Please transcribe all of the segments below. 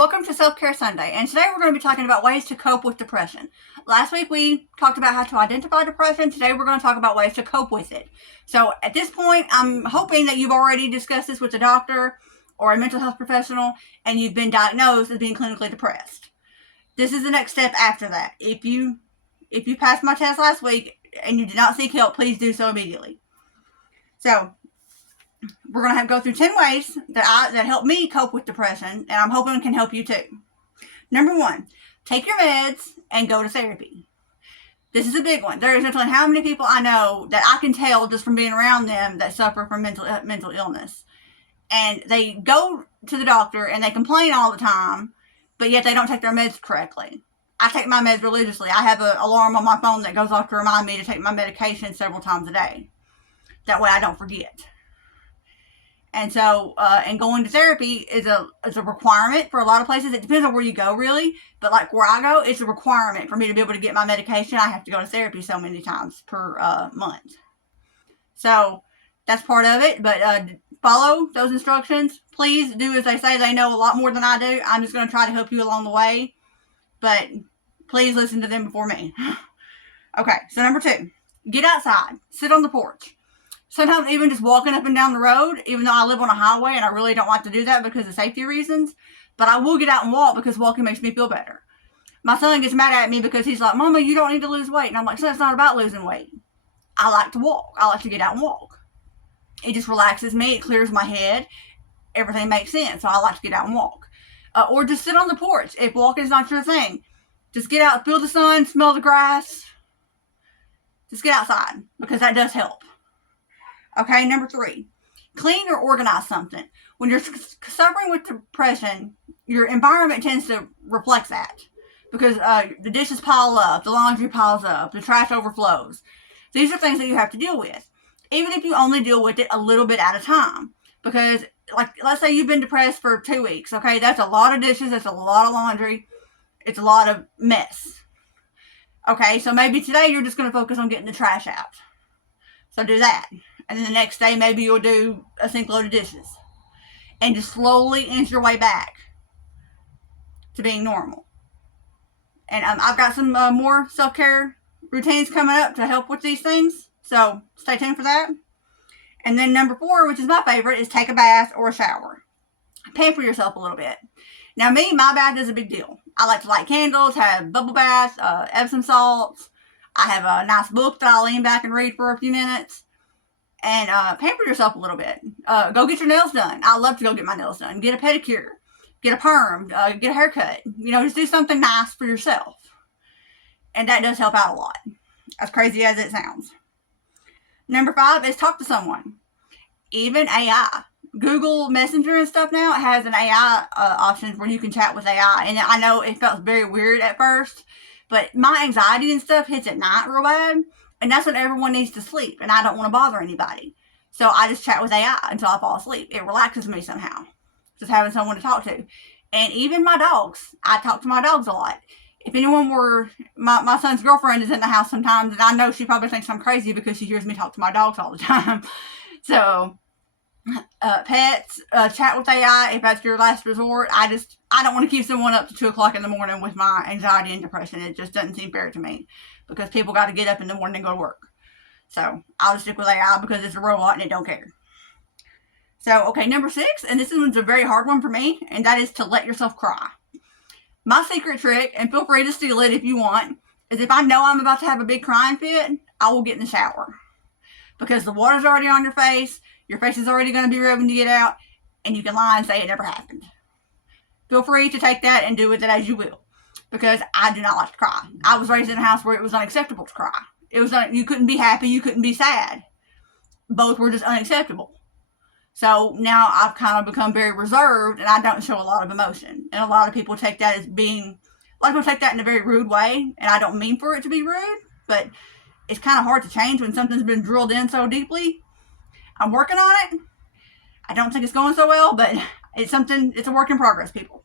Welcome to Self-Care Sunday, and today we're going to be talking about ways to cope with depression. Last week we talked about how to identify depression. Today we're going to talk about ways to cope with it. So at this point, I'm hoping that you've already discussed this with a doctor or a mental health professional, and you've been diagnosed as being clinically depressed. This is the next step after that. If you passed my test last week and you did not seek help, please do so immediately. So we're going to go through 10 ways that help me cope with depression, and I'm hoping can help you too. Number 1, take your meds and go to therapy. This is a big one. There is no telling how many people I know that I can tell just from being around them that suffer from mental illness. And they go to the doctor and they complain all the time, but yet they don't take their meds correctly. I take my meds religiously. I have an alarm on my phone that goes off to remind me to take my medication several times a day. That way I don't forget. And so, and going to therapy is a requirement for a lot of places. It depends on where you go, really. But like where I go, it's a requirement for me to be able to get my medication. I have to go to therapy so many times per month. So that's part of it. But follow those instructions. Please do as they say. They know a lot more than I do. I'm just going to try to help you along the way. But please listen to them before me. Okay, so number 2, get outside. Sit on the porch. Sometimes even just walking up and down the road, even though I live on a highway and I really don't like to do that because of safety reasons, but I will get out and walk because walking makes me feel better. My son gets mad at me because he's like, "Mama, you don't need to lose weight." And I'm like, "Son, it's not about losing weight. I like to walk. I like to get out and walk. It just relaxes me. It clears my head. Everything makes sense. So I like to get out and walk. Or just sit on the porch if walking is not your thing. Just get out, feel the sun, smell the grass. Just get outside because that does help. Okay, number 3, clean or organize something. When you're suffering with depression, your environment tends to reflect that because the dishes pile up, the laundry piles up, the trash overflows. These are things that you have to deal with, even if you only deal with it a little bit at a time. Because, like, let's say you've been depressed for 2 weeks, okay? That's a lot of dishes, that's a lot of laundry, it's a lot of mess. Okay, so maybe today you're just going to focus on getting the trash out. So do that. And then the next day, maybe you'll do a sink load of dishes. And just slowly inch your way back to being normal. And I've got some more self-care routines coming up to help with these things. So stay tuned for that. And then number 4, which is my favorite, is take a bath or a shower. Pamper yourself a little bit. Now me, my bath is a big deal. I like to light candles, have bubble baths, Epsom salts. I have a nice book that I'll lean back and read for a few minutes. And pamper yourself a little bit. Go get your nails done. I love to go get my nails done. Get a pedicure. Get a perm. Get a haircut. Just do something nice for yourself. And that does help out a lot. As crazy as it sounds. Number 5 is talk to someone. Even AI. Google Messenger and stuff now has an AI option where you can chat with AI. And I know it felt very weird at first. But my anxiety and stuff hits at night real bad. And that's when everyone needs to sleep. And I don't want to bother anybody. So I just chat with AI until I fall asleep. It relaxes me somehow. Just having someone to talk to. And even my dogs. I talk to my dogs a lot. If anyone were... My son's girlfriend is in the house sometimes. And I know she probably thinks I'm crazy because she hears me talk to my dogs all the time. So... pets, chat with AI if that's your last resort. I don't want to keep someone up to 2 o'clock in the morning with my anxiety and depression. It just doesn't seem fair to me because people got to get up in the morning and go to work. So I'll just stick with AI because it's a robot and it don't care. So, okay, number 6, and this one's a very hard one for me, and that is to let yourself cry. My secret trick, and feel free to steal it if you want, is if I know I'm about to have a big crying fit, I will get in the shower. Because the water's already on your face is already going to be red when you get out, and you can lie and say it never happened. Feel free to take that and do with it as you will. Because I do not like to cry. I was raised in a house where it was unacceptable to cry. You couldn't be happy, you couldn't be sad. Both were just unacceptable. So now I've kind of become very reserved, and I don't show a lot of emotion. And a lot of people take that as being... A lot of people take that in a very rude way, and I don't mean for it to be rude, but it's kind of hard to change when something's been drilled in so deeply. I'm working on it. I don't think it's going so well, but it's a work in progress, people.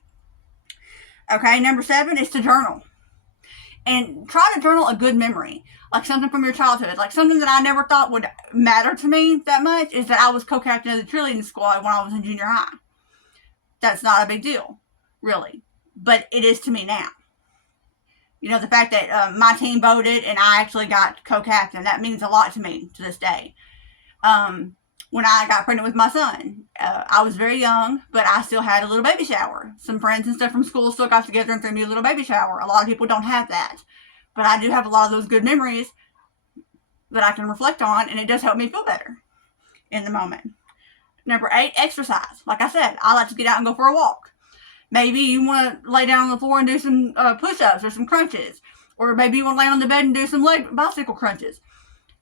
Okay, number 7 is to journal. And try to journal a good memory. Like something from your childhood. Like something that I never thought would matter to me that much is that I was co-captain of the cheerleading squad when I was in junior high. That's not a big deal, really. but it is to me now. You know, the fact that my team voted and I actually got co-captain, that means a lot to me to this day. When I got pregnant with my son, I was very young, but I still had a little baby shower. Some friends and stuff from school still got together and threw me a little baby shower. A lot of people don't have that, but I do have a lot of those good memories that I can reflect on, and it does help me feel better in the moment. Number 8, exercise. Like I said, I like to get out and go for a walk. Maybe you want to lay down on the floor and do some push-ups or some crunches. Or maybe you want to lay on the bed and do some bicycle crunches.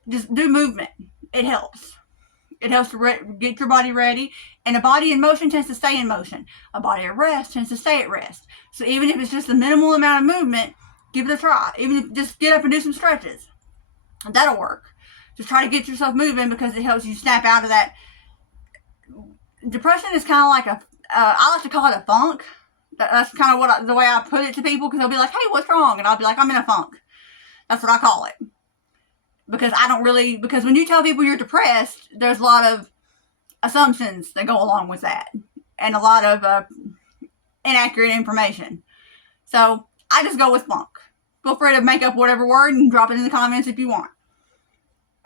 Just do movement. It helps. It helps to get your body ready. And a body in motion tends to stay in motion. A body at rest tends to stay at rest. So even if it's just a minimal amount of movement, give it a try. Even if just get up and do some stretches. That'll work. Just try to get yourself moving because it helps you snap out of that. Depression is kind of like I like to call it a funk. That's kind of the way I put it to people, because they'll be like, hey, what's wrong? And I'll be like, I'm in a funk. That's what I call it. Because when you tell people you're depressed, there's a lot of assumptions that go along with that. And a lot of inaccurate information. So I just go with funk. Feel free to make up whatever word and drop it in the comments if you want.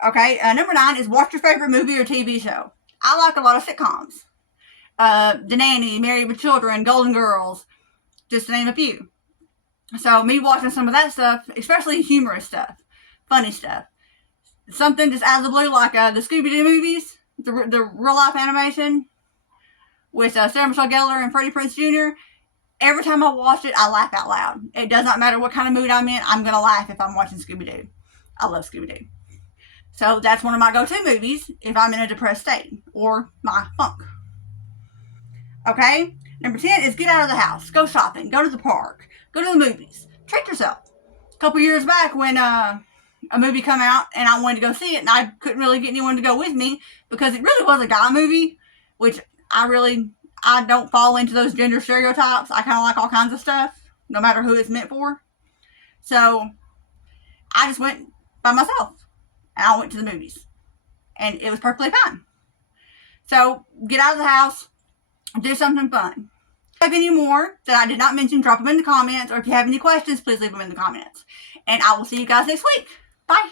Okay, number 9 is watch your favorite movie or TV show. I like a lot of sitcoms. The Nanny, Married with Children, Golden Girls, just to name a few. So me watching some of that stuff, especially humorous stuff, funny stuff, something just out of the blue, like the Scooby-Doo movies, the real life animation with Sarah Michelle Gellar and Freddie Prinze Jr. Every time I watch it, I laugh out loud. It does not matter what kind of mood I'm in, I'm gonna laugh if I'm watching Scooby-Doo. I love Scooby-Doo. So that's one of my go-to movies if I'm in a depressed state or my funk. Okay? Number 10 is get out of the house. Go shopping. Go to the park. Go to the movies. Treat yourself. A couple years back when a movie come out and I wanted to go see it and I couldn't really get anyone to go with me because it really was a guy movie, which I don't fall into those gender stereotypes. I kind of like all kinds of stuff, no matter who it's meant for. So I just went by myself. And I went to the movies. And it was perfectly fine. So, get out of the house. Do something fun. If you have any more that I did not mention, drop them in the comments. Or if you have any questions, please leave them in the comments. And I will see you guys next week. Bye.